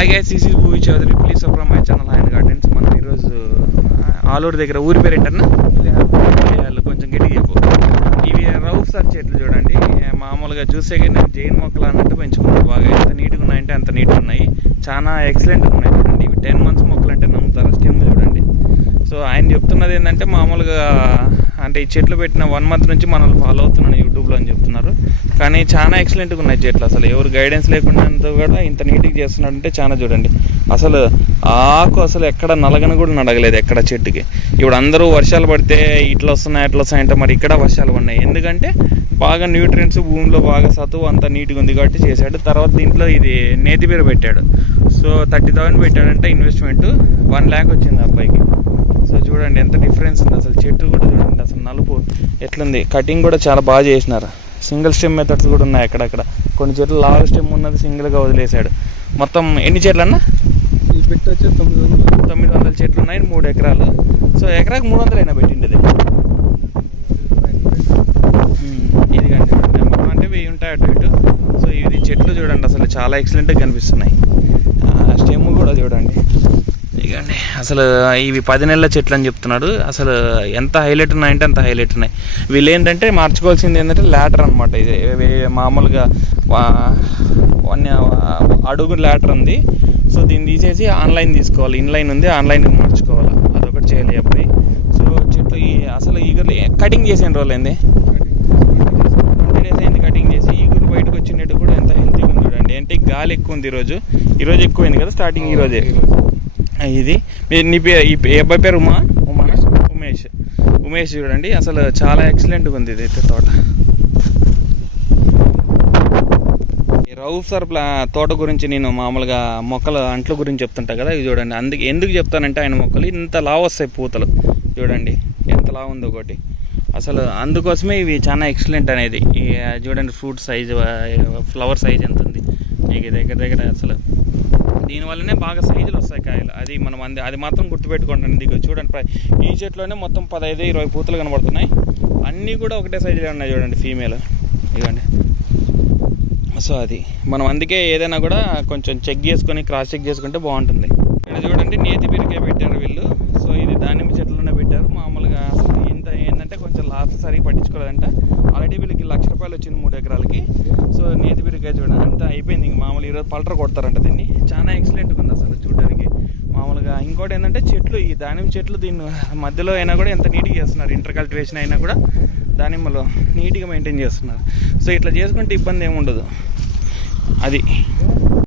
I guys EC is Bhuvi Chaudhary please subscribe my channel ఆయన gardens మనం ఈరోజు ఆలూరు దగ్గర ఊరి పేరు ఏంటన్నా? కొంచెం గట్టి చెప్పు. ఇవి రౌఫ్ సార్ చెట్లు చూడండి. మామూలుగా చూసే కానీ జైన్ మొక్కలు అన్నట్టు పెంచుకున్నాను బాగా. ఎంత నీట్గా ఉన్నాయంటే అంత నీట్గా ఉన్నాయి. చాలా ఎక్సలెంట్గా ఉన్నాయి చూడండి. ఇవి టెన్ మంత్స్ మొక్కలు అంటే నమ్ముతారు స్టెమ్ చూడండి. సో ఆయన చెప్తున్నది ఏంటంటే మామూలుగా అంటే ఈ చెట్లు పెట్టిన వన్ మంత్ నుంచి మనల్ని ఫాలో అవుతున్నాను యూట్యూబ్లో అని చెప్తున్నారు. కానీ చాలా ఎక్సలెంట్గా ఉన్నాయి చెట్లు. అసలు ఎవరు గైడెన్స్ లేకుండా కూడా ఇంత నీట్గా చేస్తున్నాడంటే చాలా చూడండి. అసలు ఆకు అసలు ఎక్కడ నలగని కూడా నడగలేదు ఎక్కడ చెట్టుకి. ఇప్పుడు అందరూ వర్షాలు పడితే ఇట్లా వస్తున్నాయి అట్లా వస్తాయి అంటే మరి ఇక్కడ వర్షాలు పడినాయి. ఎందుకంటే బాగా న్యూట్రియంట్స్ భూమిలో బాగా సతువు అంత నీట్గా ఉంది కాబట్టి చేశాడు. తర్వాత దీంట్లో ఇది నేతి పేరు పెట్టాడు. సో థర్టీ థౌసండ్ పెట్టాడంటే ఇన్వెస్ట్మెంట్ వన్ ల్యాక్ వచ్చింది ఆ అబ్బాయికి సో చూడండి ఎంత డిఫరెన్స్ ఉంది. అసలు చెట్టు కూడా చూడండి అసలు నలుపు ఎట్లుంది. కటింగ్ కూడా చాలా బాగా చేసినారు. సింగిల్ స్టెమ్ మెథడ్స్ కూడా ఉన్నాయి అక్కడక్కడ. కొన్ని చెట్లు లావ్ స్టెమ్ ఉన్నది సింగిల్గా వదిలేశాడు. మొత్తం ఎన్ని చెట్లు అన్న ఈ పెట్టి వచ్చి తొమ్మిది వందలు. తొమ్మిది వందల చెట్లు ఉన్నాయి మూడు ఎకరాలు. సో ఎకరాకు మూడు వందలు అయినా పెట్టిండేది ఇది కానీ చూడండి. మొత్తం అంటే వెయ్యి ఉంటాయి అటు ఇటు. సో ఇది చెట్లు చూడండి అసలు చాలా ఎక్సలెంట్గా కనిపిస్తున్నాయి స్టెమ్ కూడా చూడండి ఇదిగండి అసలు ఇవి పది నెలల చెట్లు అని చెప్తున్నాడు. అసలు ఎంత హైలైట్ ఉన్నాయంటే అంత హైలైట్ ఉన్నాయి. వీళ్ళు ఏంటంటే మార్చుకోవాల్సింది ఏంటంటే లాటర్ అనమాట ఇది మామూలుగా వన్ అడుగు లాటర్ ఉంది. సో దీన్ని తీసేసి ఆన్లైన్ తీసుకోవాలి. ఇన్లైన్ ఉంది ఆన్లైన్ మార్చుకోవాలి. అదొకటి చేయాలి అబ్బాయి. సో చెట్లు ఈ అసలు ఈగలు కటింగ్ చేసిన రోజులు ఏంది? ట్వంటీ డేస్ అయింది కటింగ్ చేసి ఈగురు బయటకు వచ్చినట్టు కూడా ఎంత హెల్తీగా ఉంది చూడండి. అంటే గాలి ఎక్కువ ఉంది ఈరోజు. ఈరోజు ఎక్కువైంది కదా స్టార్టింగ్ ఈరోజే. ఇది. నీ పేరు ఈ అబ్బాయి పేరు ఉమా? ఉమానా ఉమేష్. ఉమేష్ చూడండి అసలు చాలా ఎక్సలెంట్గా ఉంది ఇది అయితే తోట. ఈ రౌఫ్ సార్ ప్లా తోట గురించి నేను మామూలుగా మొక్కల అంట్ల గురించి చెప్తుంటా కదా ఇవి చూడండి. అందుకే ఎందుకు చెప్తానంటే ఆయన మొక్కలు ఇంత లావు వస్తాయి పూతలు. చూడండి ఎంత లావు ఉంది ఒకటి. అసలు అందుకోసమే ఇవి చాలా ఎక్సలెంట్ అనేది. చూడండి ఫ్రూట్ సైజ్ ఫ్లవర్ సైజ్ ఎంత ఉంది. దగ్గర దగ్గర అసలు దీనివల్లనే బాగా సైజులు వస్తాయి కాయలు. అది మనం అంది అది మాత్రం గుర్తుపెట్టుకోండి దిగు చూడండి ప్ర- ఈ చెట్లోనే మొత్తం పదహైదు ఇరవై పూతలు కనబడుతున్నాయి. అన్నీ కూడా ఒకటే సైజులో ఉన్నాయి చూడండి ఫీమేల్ ఇవ్వండి సో అది మనం అందుకే ఏదైనా కూడా కొంచెం చెక్ చేసుకొని క్రాస్ చెక్ చేసుకుంటే బాగుంటుంది. ఇక్కడ చూడండి నేతి బిరికే పెట్టారు వీళ్ళు. సో ఇది దానిమ్మ చెట్లనే పెట్టారు. మామూలుగా అసలు ఇంత ఏంటంటే కొంచెం లాస్ట్ సరిగ్గా పట్టించుకోలేదంట. ఆల్రెడీ వీళ్ళకి లక్ష రూపాయలు వచ్చింది మూడు ఎకరాలకి. సో నేతి బీరకాయ చూడండి. మామూలు ఈరోజు పల్టర్ కొడతారంట దీన్ని. చాలా ఎక్సలెంట్గా ఉంది అసలు చూడడానికి. మామూలుగా ఇంకోటి ఏంటంటే చెట్లు ఈ దానిమ్మ చెట్లు దీన్ని మధ్యలో అయినా కూడా ఎంత నీట్గా చేస్తున్నారు. ఇంటర్ కల్టివేషన్ అయినా కూడా దానిమ్మలో నీట్గా మెయింటైన్ చేస్తున్నారు. సో ఇట్లా చేసుకుంటే ఇబ్బంది ఏముండదు. అది.